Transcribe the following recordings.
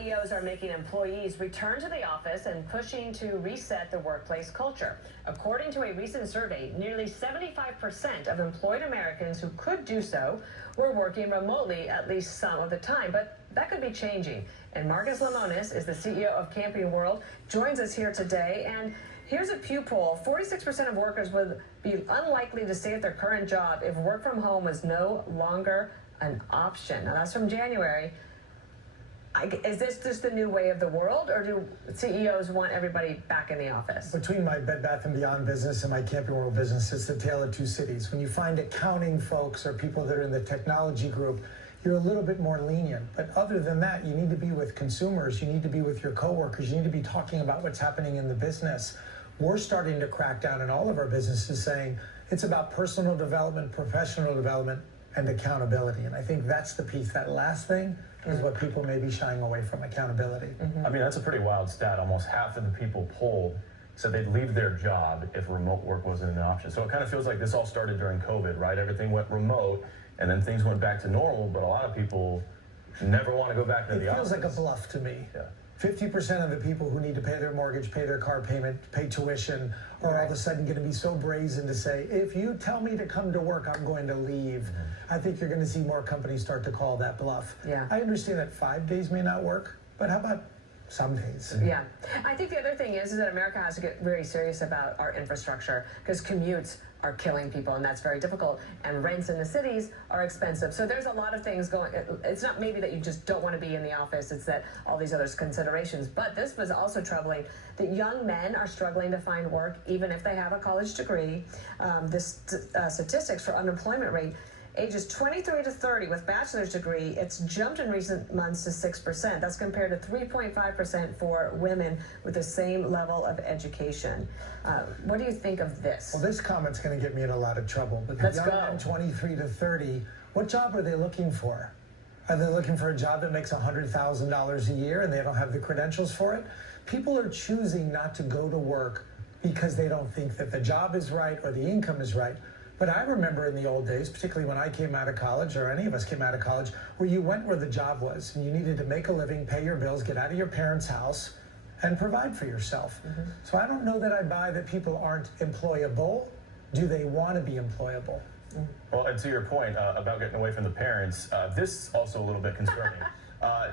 CEOs are making employees return to the office and pushing to reset the workplace culture. According to a recent survey, nearly 75% of employed Americans who could do so were working remotely at least some of the time, but that could be changing. And Marcus Lemonis is the CEO of Camping World, joins us here today. And here's a Pew poll. 46% of workers would be unlikely to stay at their current job if work from home was no longer an option. Now, that's from January. Is this just the new way of the world, or do CEOs want everybody back in the office? Between my Bed Bath & Beyond business and my Camping World business, it's the tale of two cities. When you find accounting folks or people that are in the technology group, you're a little bit more lenient. But other than that, you need to be with consumers, you need to be with your coworkers, you need to be talking about what's happening in the business. We're starting to crack down in all of our businesses saying it's about personal development, professional development, and accountability. And I think that's the piece. That last thing is what people may be shying away from, accountability. I mean, that's a pretty wild stat. Almost half of the people polled said they'd leave their job if remote work wasn't an option. So it kind of feels like this all started during COVID, right? Everything went remote, and then things went back to normal, but a lot of people never want to go back to the office. It feels like a bluff to me. Yeah. 50% of the people who need to pay their mortgage, pay their car payment, pay tuition, are all of a sudden going to be so brazen to say, if you tell me to come to work, I'm going to leave. I think you're going to see more companies start to call that bluff. Yeah. I understand that 5 days may not work, but how about some days? Yeah. I think the other thing is that America has to get very serious about our infrastructure, because commutes are killing people, and that's very difficult, and rents in the cities are expensive. So there's a lot of things going. It's not maybe that you just don't want to be in the office, it's that all these other considerations. But this was also troubling that young men are struggling to find work even if they have a college degree. Statistics for unemployment rate, ages 23 to 30 with bachelor's degree, it's jumped in recent months to 6%. That's compared to 3.5% for women with the same level of education. What do you think of this? Well, this comment's going to get me in a lot of trouble. But the young men 23 to 30, what job are they looking for? Are they looking for a job that makes $100,000 a year and they don't have the credentials for it? People are choosing not to go to work because they don't think that the job is right or the income is right. But I remember in the old days, particularly when I came out of college, or any of us came out of college, where you went where the job was, and you needed to make a living, pay your bills, get out of your parents' house, and provide for yourself. So I don't know that I buy that people aren't employable. Do they want to be employable? Well, and to your point about getting away from the parents, this is also a little bit concerning.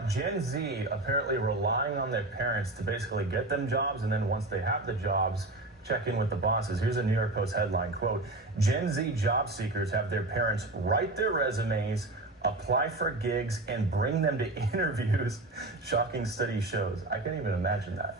Gen Z apparently relying on their parents to basically get them jobs, and then once they have the jobs, check in with the bosses. Here's a New York Post headline, quote, Gen Z job seekers have their parents write their resumes, apply for gigs, and bring them to interviews. Shocking study shows. I can't even imagine that.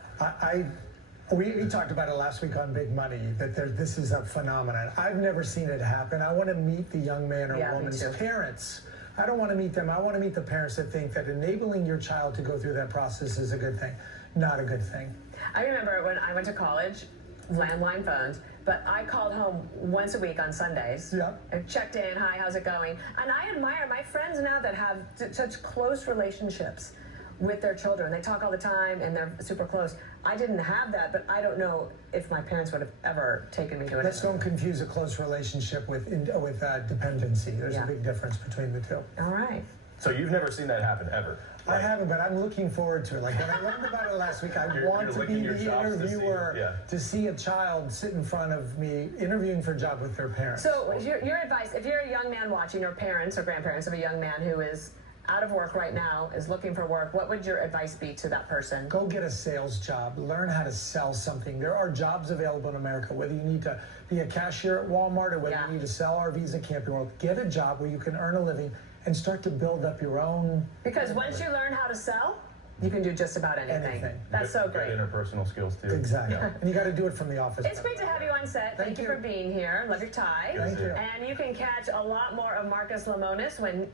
We talked about it last week on Big Money, that this is a phenomenon. I've never seen it happen. I want to meet the young man or woman's parents. I don't want to meet them. I want to meet the parents that think that enabling your child to go through that process is a good thing. Not a good thing. I remember when I went to college, landline phones, but I called home once a week on Sundays. Yeah. And checked in, hi, how's it going? And I admire my friends now that have such close relationships with their children. They talk all the time and they're super close. I didn't have that, but I don't know if my parents would have ever taken me to it. Let's don't confuse a close relationship with dependency. There's a big difference between the two. All right. So you've never seen that happen, ever? I haven't, but I'm looking forward to it. Like when I learned about it last week, I want to be the interviewer to see a child sit in front of me interviewing for a job with their parents. So your advice, if you're a young man watching, or parents or grandparents of a young man who is out of work right now, is looking for work, what would your advice be to that person? Go get a sales job. Learn how to sell something. There are jobs available in America, whether you need to be a cashier at Walmart or whether you need to sell RVs at Camping World. Get a job where you can earn a living and start to build up your own. Because once you learn how to sell, you can do just about anything. That's so great. Interpersonal skills too. Exactly. And you got to do it from the office. It's great to have you on set. Thank you for being here. Love your tie. Thank you. And you can catch a lot more of Marcus Lemonis when